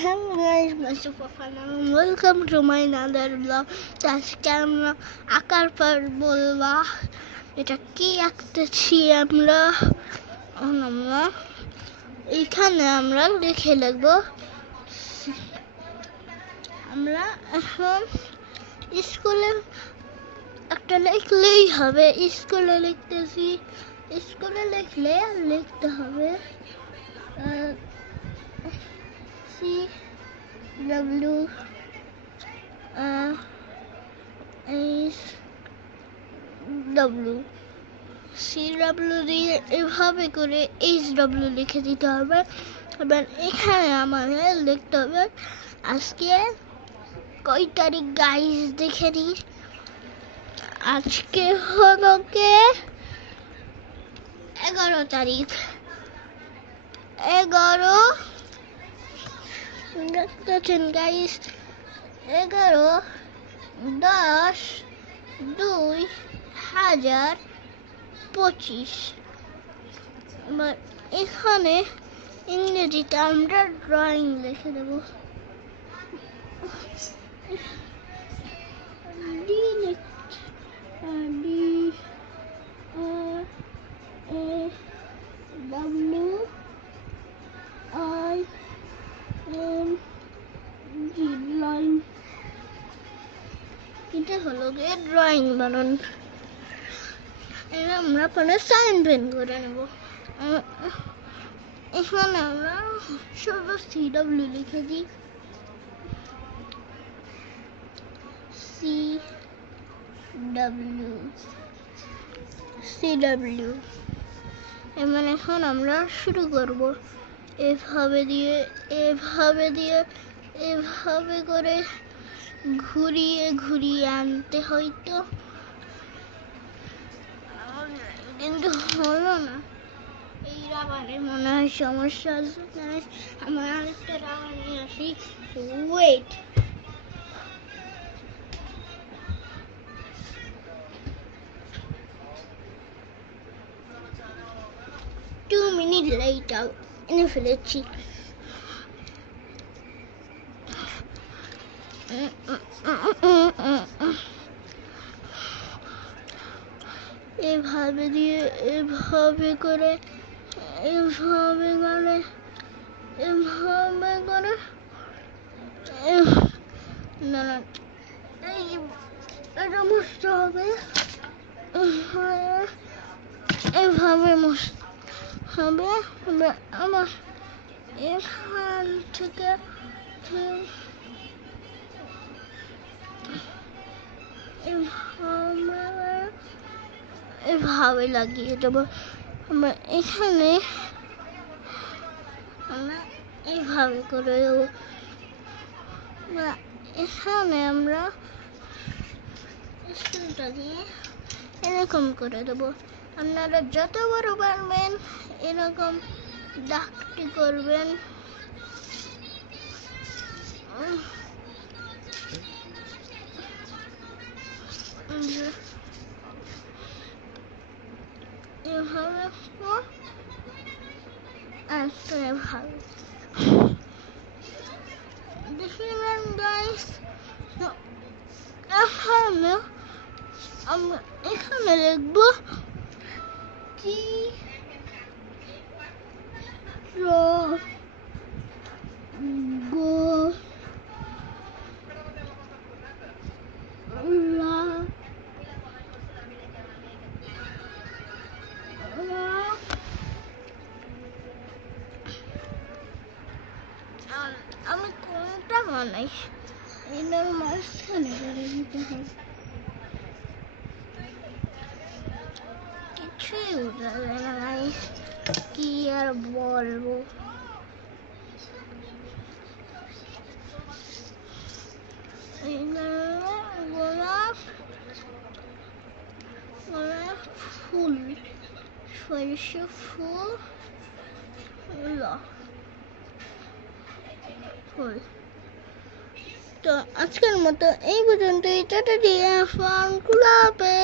Hello guys, myself Afana and welcome to my another vlog. আজকে আমরা আঁকার পর বলবা এটা কি আঁকতেছি আমরা এখানে আমরা লিখে লিখবো। আমরা এখন স্কুলে একটা লিখলেই হবে। স্কুলে লিখতেছি, স্কুলে লিখলে লিখতে হবে CW CW দিয়ে এভাবে করে HW লিখে দিতে হবে। এবার এখানে আমাদের লিখতে হবে আজকে কয় তারিখ গাইস দেখে নিই। আজকে হলো কে 11 তারিখ। 11 দেখতেছেন গাইস, 11/10/2025। এবার এখানে ইংরেজিতে আমরা ড্রয়িং লিখে দেবো। এটা হলো গিয়ে ড্রয়িং বানান। আমরা পরে সাইন পেন করে নেব। এখানে আমরা শুধু CW লিখে দিই। CW এবার এখন আমরা শুরু করব। এভাবে করে ঘুরিয়ে ঘুরিয়ে আনতে হয়তো, কিন্তু হলো না। এই রাবারে মনে হয় সমস্যা আছে। আমার আরেকটা রাবার নিয়ে আসি। ওয়েট, 2 minutes later এনে ফেলেছি। এভাবে করে না এটা মুছতে হবে। এভাবে মুছতে হবে। আমার এখান থেকে এভাবে লাগিয়ে দেবো। আমরা এখানে আমরা এইভাবে করে দেবো। এখানে আমরা স্কুলটা দিয়ে এরকম করে দেবো। আপনারা যত বড় পারবেন এরকম দাগটি করবেন। এভাবে এভাবে দেখবেন গাইস। আমরা এখানে লিখবো কি আমি কোনটা বানাই, এটার মাঝখানে করে দিতে হবে। কিছুই বোঝা যায় না গাইস, কি আর বলবো। গোলাপ ফুল, সরিষা ফুল, ফুল। তো আজকের মতো এই পর্যন্তই। টাটা দিয়ে ফোন খুলাবে।